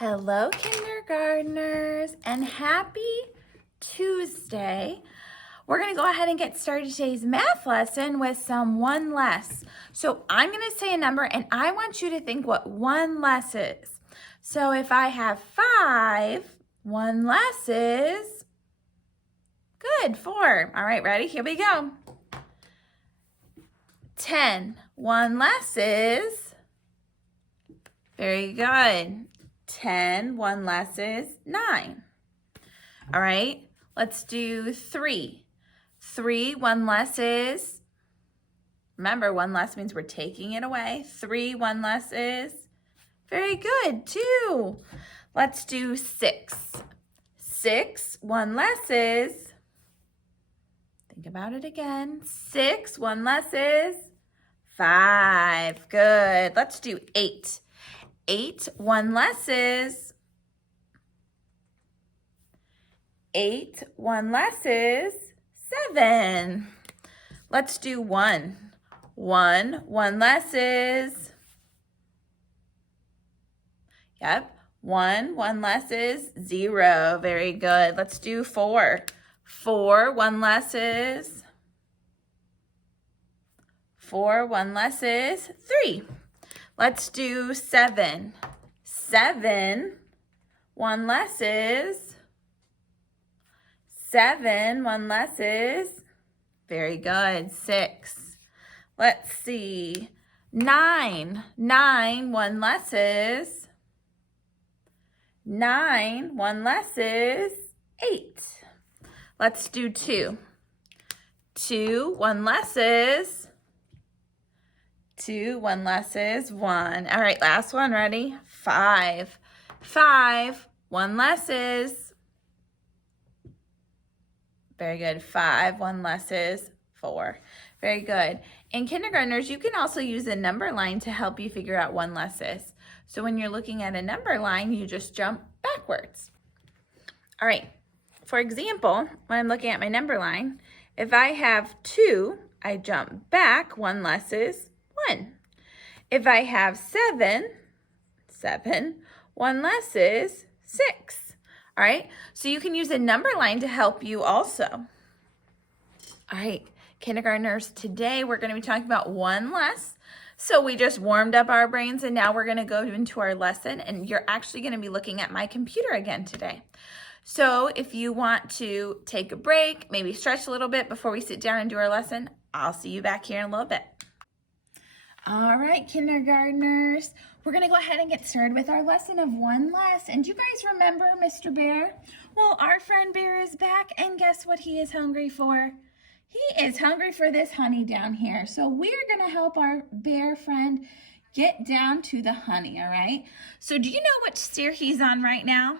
Hello, kindergartners, and happy Tuesday. We're going to go ahead and get started today's math lesson with some one less. So I'm going to say a number, and I want you to think what one less is. So if I have 5, one less is, good, 4. All right, ready? Here we go. 10, one less is, very good. 10, one less is 9. All right, let's do 3. 3, one less is, remember, one less means we're taking it away. 3, one less is, very good, 2. Let's do 6. 6, one less is, think about it again. 6, one less is, 5. Good. Let's do 8. 8, one less is, 8, one less is, 7. Let's do 1. 1, one less is, yep, 1, one less is 0. Very good. Let's do 4. 4, one less is, 4, one less is 3. Let's do 7. 7, one less is, 7, one less is, very good, 6. Let's see, 9. 9, one less is, 9, one less is 8. Let's do 2. 2, one less is, 2, one less is 1. All right, last one, ready? 5. 5, one less is, very good, 5, one less is 4. Very good. In kindergartners, you can also use a number line to help you figure out one less is. So when you're looking at a number line, you just jump backwards. All right, for example, when I'm looking at my number line, if I have 2, I jump back, one less is 1. If I have 7, 7, one less is 6. All right, so you can use a number line to help you also. All right, kindergartners, today we're going to be talking about one less. So we just warmed up our brains, and now we're going to go into our lesson, and you're actually going to be looking at my computer again today. So if you want to take a break, maybe stretch a little bit before we sit down and do our lesson, I'll see you back here in a little bit. All right, kindergartners, we're going to go ahead and get started with our lesson of one less. And do you guys remember Mr. Bear? Well, our friend Bear is back, and guess what he is hungry for? He is hungry for this honey down here. So we're going to help our bear friend get down to the honey, all right? So do you know which stair he's on right now?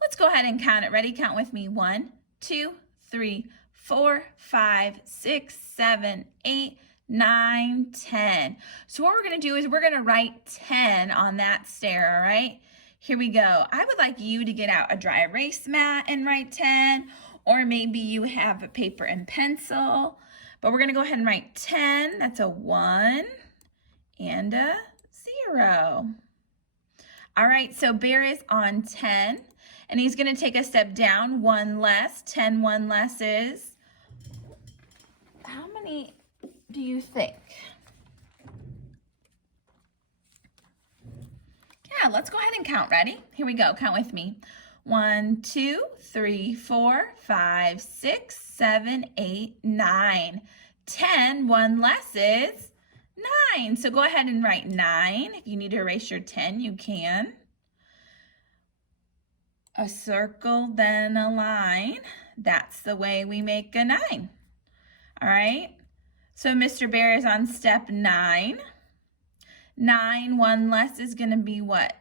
Let's go ahead and count it. Ready? Count with me. 1, 2, 3, 4, 5, 6, 7, 8, 9, 10. So what we're going to do is we're going to write 10 on that stair, all right? Here we go. I would like you to get out a dry erase mat and write 10, or maybe you have a paper and pencil, but we're going to go ahead and write 10. That's a 1 and a 0. All right, so Bear is on 10, and he's going to take a step down, one less. 10, one less is, how many do you think? Yeah, let's go ahead and count. Ready? Here we go. Count with me. 1, 2, 3, 4, 5, 6, 7, 8, 9. 10, one less is 9. So go ahead and write 9. If you need to erase your 10, you can. A circle, then a line. That's the way we make a 9. All right? So Mr. Bear is on step 9. 9, one less is going to be what?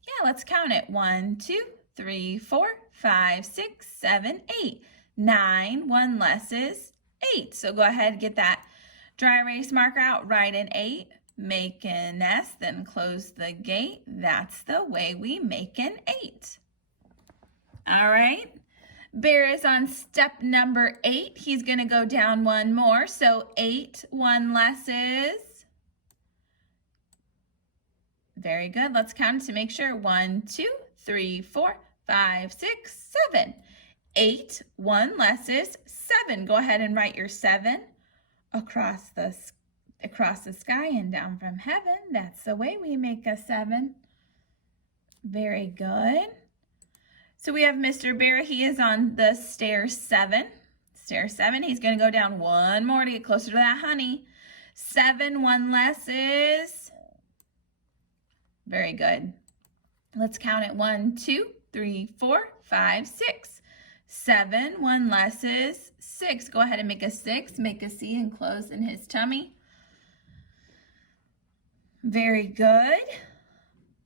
Yeah, let's count it. 1, 2, 3, 4, 5, 6, 7, 8. 9, one less is 8. So go ahead and get that dry erase marker out, write an 8, make an S, then close the gate. That's the way we make an 8. All right. Bear is on step number 8. He's going to go down one more. So 8, one less is Very good. Let's count to make sure. 1, 2, 3, 4, 5, 6, 7. 8, 1 less is 7. Go ahead and write your 7 across the sky and down from heaven. That's the way we make a 7. Very good. So we have Mr. Bear. He is on the stair 7. Stair 7. He's going to go down one more to get closer to that honey. 7, 1 less is... Very good. Let's count it. 1, 2, 3, 4, 5, 6. 7, 1 less is 6. Go ahead and make a 6. Make a C and close in his tummy. Very good.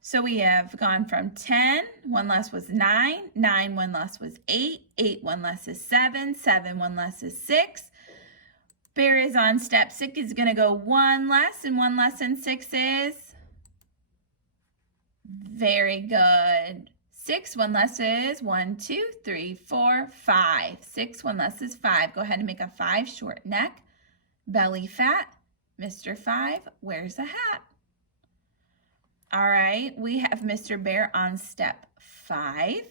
So we have gone from 10, 1 less was 9, 9, 1 less was 8, 8, 1 less is 7, 7, 1 less is 6. Bear is on step 6, is going to go 1 less, and 1 less than 6 is? Very good. 6, 1 less is 1, 2, 3, 4, 5. 6, 1 less is 5. Go ahead and make a 5, short neck, belly fat. Mr. 5 wears a hat. All right, we have Mr. Bear on step 5.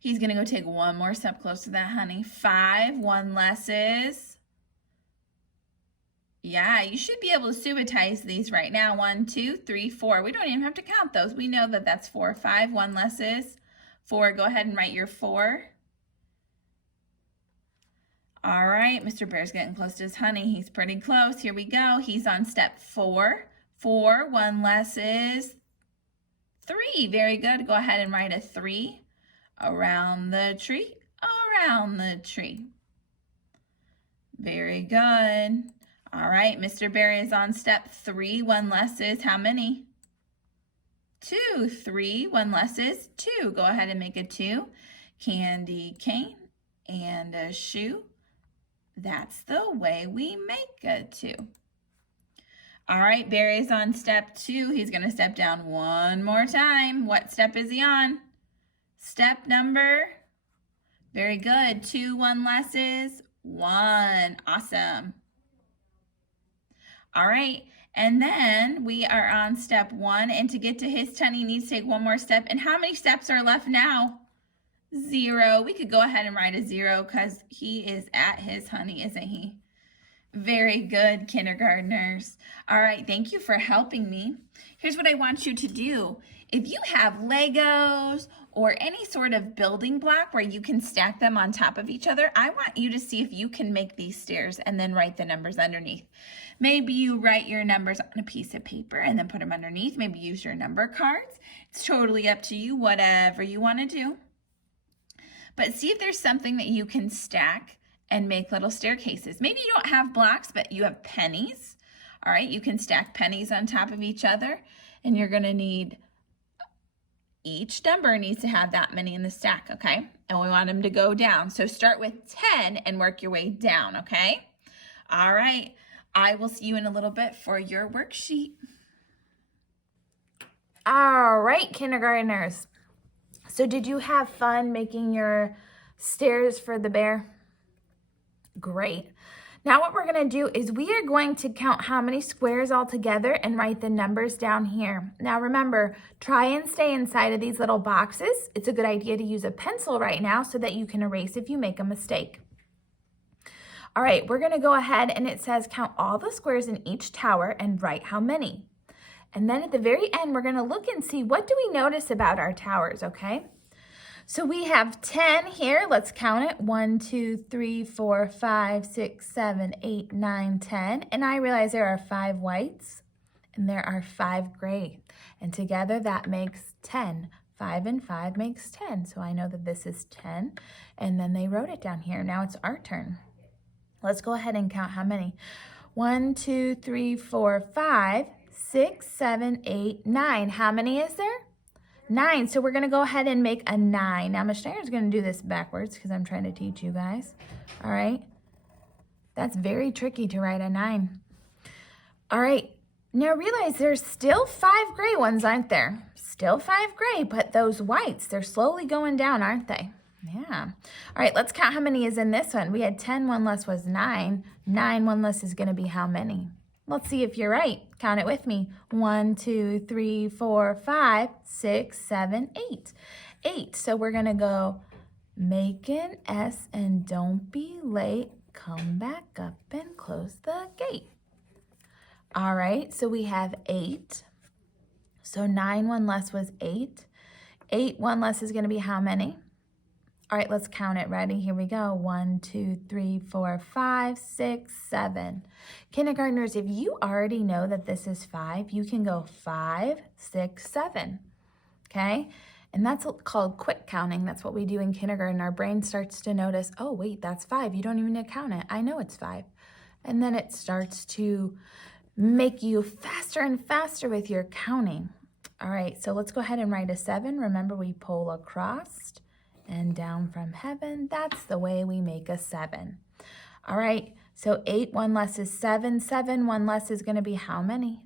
He's going to go take one more step close to that honey. 5, 1 less is... Yeah, you should be able to subitize these right now. 1, 2, 3, 4. We don't even have to count those. We know that that's 4. 5, 1 less is 4. Go ahead and write your 4. All right, Mr. Bear's getting close to his honey. He's pretty close. Here we go. He's on step 4. 4, 1 less is 3. Very good. Go ahead and write a 3. Around the tree, around the tree. Very good. All right, Mr. Bear is on step 3. 1 less is how many? 2. 3, 1 less is 2. Go ahead and make a 2. Candy cane and a shoe. That's the way we make a 2. All right, Bear is on step 2. He's going to step down one more time. What step is he on? Step number, very good. 2, 1 less is 1. Awesome. All right, and then we are on step 1, and to get to his tongue, he needs to take one more step. And how many steps are left now? 0. We could go ahead and write a 0 because he is at his honey, isn't he? Very good, kindergartners. All right, thank you for helping me. Here's what I want you to do. If you have Legos or any sort of building block where you can stack them on top of each other, I want you to see if you can make these stairs and then write the numbers underneath. Maybe you write your numbers on a piece of paper and then put them underneath. Maybe use your number cards. It's totally up to you, whatever you want to do. But see if there's something that you can stack and make little staircases. Maybe you don't have blocks, but you have pennies. All right, you can stack pennies on top of each other, and you're gonna need, each number needs to have that many in the stack, okay? And we want them to go down. So start with 10 and work your way down, okay? All right, I will see you in a little bit for your worksheet. All right, kindergartners. So did you have fun making your stairs for the bear? Great. Now what we're going to do is we are going to count how many squares all together and write the numbers down here. Now remember, try and stay inside of these little boxes. It's a good idea to use a pencil right now so that you can erase if you make a mistake. All right, we're going to go ahead and it says count all the squares in each tower and write how many. And then at the very end, we're going to look and see what do we notice about our towers, okay? So we have 10 here. Let's count it. 1, 2, 3, 4, 5, 6, 7, 8, 9, 10. And I realize there are 5 whites and there are 5 gray. And together that makes 10. 5 and 5 makes 10. So I know that this is 10. And then they wrote it down here. Now it's our turn. Let's go ahead and count how many. 1, 2, 3, 4, 5, 6, 7, 8, 9. How many is there? 9. So we're going to go ahead and make a 9. Now, Ms. Schneider's going to do this backwards because I'm trying to teach you guys. All right. That's very tricky to write a 9. All right. Now realize there's still 5 gray ones, aren't there? Still 5 gray, but those whites, they're slowly going down, aren't they? Yeah. All right, let's count how many is in this one. We had 10, 1 less was 9. 9, 1 less is going to be how many? Let's see if you're right. Count it with me. 1, 2, 3, 4, 5, 6, 7, 8. 8. So we're going to go make an S and don't be late. Come back up and close the gate. All right, so we have 8. So 9, 1 less was 8. 8, 1 less is going to be how many? All right, let's count it. Ready? Here we go. 1, 2, 3, 4, 5, 6, 7. Kindergartners, if you already know that this is 5, you can go 5, 6, 7. Okay? And that's called quick counting. That's what we do in kindergarten. Our brain starts to notice, oh, wait, that's 5. You don't even need to count it. I know it's 5. And then it starts to make you faster and faster with your counting. All right, so let's go ahead and write a 7. Remember, we pull across and down from heaven. That's the way we make a 7. All right, so 8, 1 less is 7. 7, 1 less is going to be how many?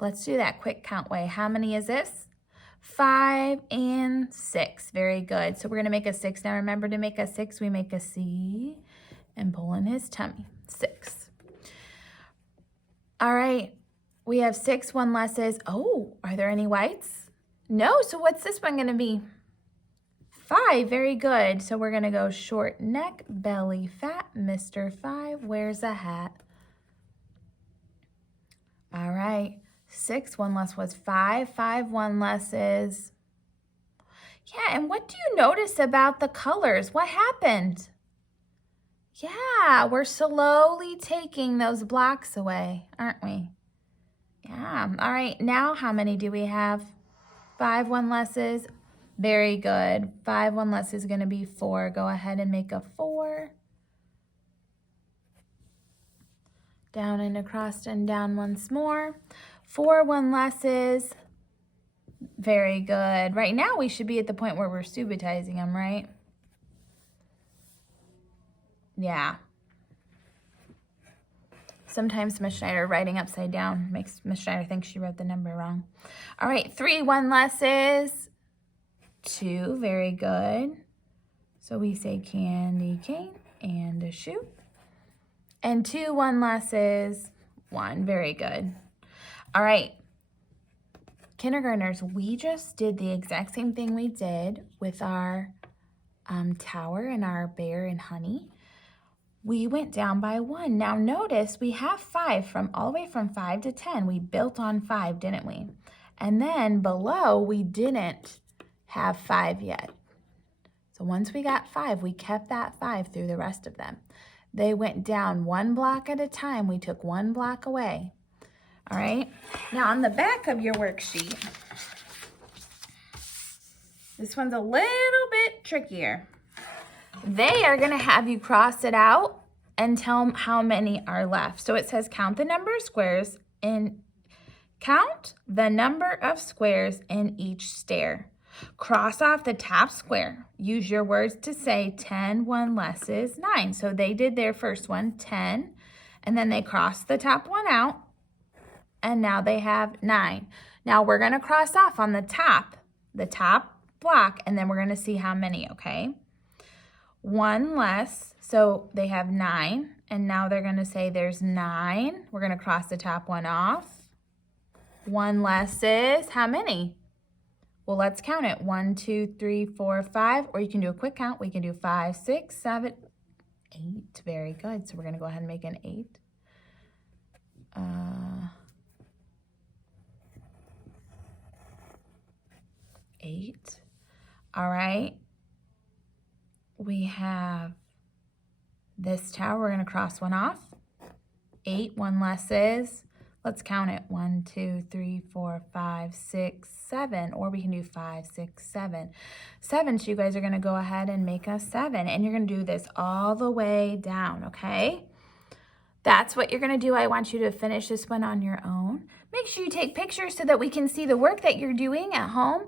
Let's do that quick count way. How many is this? 5 and 6. Very good. So we're going to make a 6. Now remember, to make a 6, we make a C and pull in his tummy. 6. All right, we have 6, 1 less is, oh, are there any whites? No, so what's this one going to be? 5, very good. So we're going to go short neck, belly fat, Mr. 5 wears a hat. All right, 6, 1 less was 5. 5, 1 less is, yeah, and what do you notice about the colors? What happened? Yeah, we're slowly taking those blocks away, aren't we? Yeah, all right, now how many do we have? 5, 1 less is, very good. 5, 1 less is going to be 4. Go ahead and make a 4. Down and across and down once more. 4, 1 less is, very good. Right now we should be at the point where we're subitizing them, right? Yeah. Sometimes Miss Schneider writing upside down makes Miss Schneider think she wrote the number wrong. All right, 3, 1 less is 2. Very good. So we say candy cane and a shoe. And 2, 1 less is 1. Very good. All right. Kindergartners, we just did the exact same thing we did with our tower and our bear and honey. We went down by 1. Now notice we have 5 from all the way from 5 to 10. We built on 5, didn't we? And then below we didn't have 5 yet. So once we got 5, we kept that 5 through the rest of them. They went down 1 block at a time. We took 1 block away. All right. Now on the back of your worksheet, this one's a little bit trickier. They are going to have you cross it out and tell them how many are left. So it says count the number of squares in each stair. Cross off the top square. Use your words to say 10, 1 less is 9. So they did their first one, 10, and then they crossed the top one out, and now they have 9. Now we're going to cross off on the top block, and then we're going to see how many, okay? 1 less, so they have 9, and now they're going to say there's 9. We're going to cross the top one off. 1 less is how many? Well, let's count it. 1, 2, 3, 4, 5, or you can do a quick count. We can do 5, 6, 7, 8. Very good. So we're going to go ahead and make an 8. 8. All right. We have this tower. We're going to cross one off. 8, 1 less is, let's count it. 1, 2, 3, 4, 5, 6, 7. Or we can do 5, 6, 7. 7, so you guys are going to go ahead and make a 7. And you're going to do this all the way down, okay? That's what you're going to do. I want you to finish this one on your own. Make sure you take pictures so that we can see the work that you're doing at home.